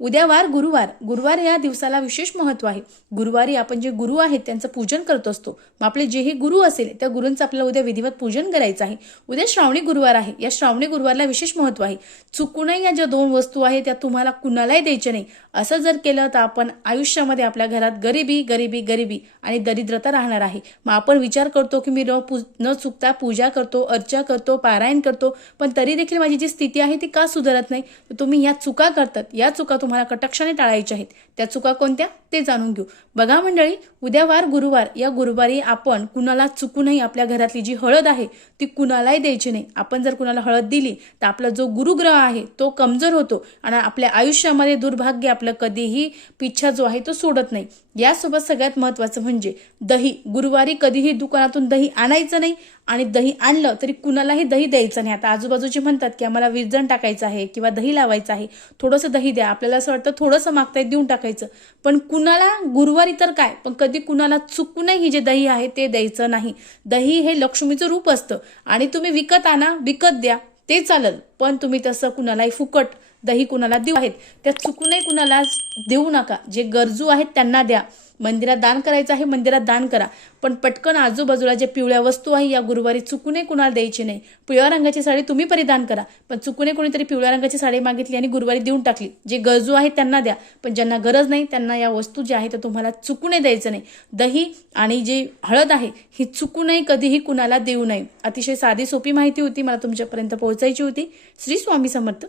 उद्या वार गुरुवार. गुरुवार या दिवसाला विशेष महत्त्व आहे. गुरुवारी आपण जे गुरु आहेत त्यांचं पूजन करत असतो. मग आपले जेही गुरु असेल त्या गुरूंचं आपल्याला उद्या विधिवत पूजन करायचं आहे. उद्या श्रावणी गुरुवार आहे. या श्रावणी गुरुवारला विशेष महत्त्व आहे. चुकूनही या ज्या दोन वस्तू आहेत त्या तुम्हाला कुणालाही द्यायच्या नाही. असं जर केलं तर आपण आयुष्यामध्ये आपल्या घरात गरिबी गरिबी गरिबी आणि दरिद्रता राहणार आहे. मग आपण विचार करतो की मी न पू न चुकता पूजा करतो अर्चा करतो पारायण करतो पण तरी देखील माझी जी स्थिती आहे ती का सुधारत नाही? तर तुम्ही या चुका करतात. या चुका तुम्हाला कटाक्षाने टाळायच्या आहेत. त्या चुका कोणत्या? ते जाणून घेऊ. बघा मंडळी उद्या वार गुरुवार. या गुरुवारी आपण कुणाला चुकूनही आपल्या घरातली जी हळद आहे ती कुणालाही द्यायची नाही. आपण जर कुणाला हळद दिली तर आपला जो गुरुग्रह आहे तो कमजोर होतो आणि आपल्या आयुष्यामध्ये दुर्भाग्य आपलं कधीही पिच्छा जो आहे तो सोडत नाही. यासोबत सगळ्यात महत्वाचं म्हणजे दही. गुरुवारी कधीही दुकानातून दही आणायचं नाही आणि दही आणलं तरी कुणालाही दही द्यायचं नाही. आता आजूबाजूचे म्हणतात की आम्हाला विरजण टाकायचं आहे किंवा दही लावायचं आहे. थोडंसं दही द्या. आपल्याला असं वाटतं थोडंसं मागताय देऊन टाकायचं. पण कुणाला गुरुवारी तर काय? पण कधी कुणाला चुकूनही जे दही आहे ते द्यायचं नाही. दही हे लक्ष्मीचं रूप असतं. आणि तुम्ही विकत आणा विकत द्या ते चालल. पण तुम्ही तसं कुणालाही फुकट दही कुणाला देऊ आहेत? त्या चुकूनही कुणाला देऊ नका. जे गरजू आहेत त्यांना द्या. मंदिरात दान करायचं आहे मंदिरात दान करा. पण पटकन आजूबाजूला जे पिवळ्या वस्तू आहे या गुरुवारी चुकूनही कुणाला द्यायची नाही. पिवळ्या रंगाची साडी तुम्ही परिधान करा. पण चुकूनही कोणीतरी पिवळ्या रंगाची साडी मागितली आणि गुरुवारी देऊन टाकली. जे गरजू आहेत त्यांना द्या. पण ज्यांना गरज नाही त्यांना या वस्तू ज्या आहेत त्या तुम्हाला चुकूनही द्यायचं नाही. दही आणि जी हळद आहे ही चुकूनही कधीही कुणाला देऊ नये. अतिशय साधी सोपी माहिती होती. मला तुमच्यापर्यंत पोहोचायची होती. श्री स्वामी समर्थ.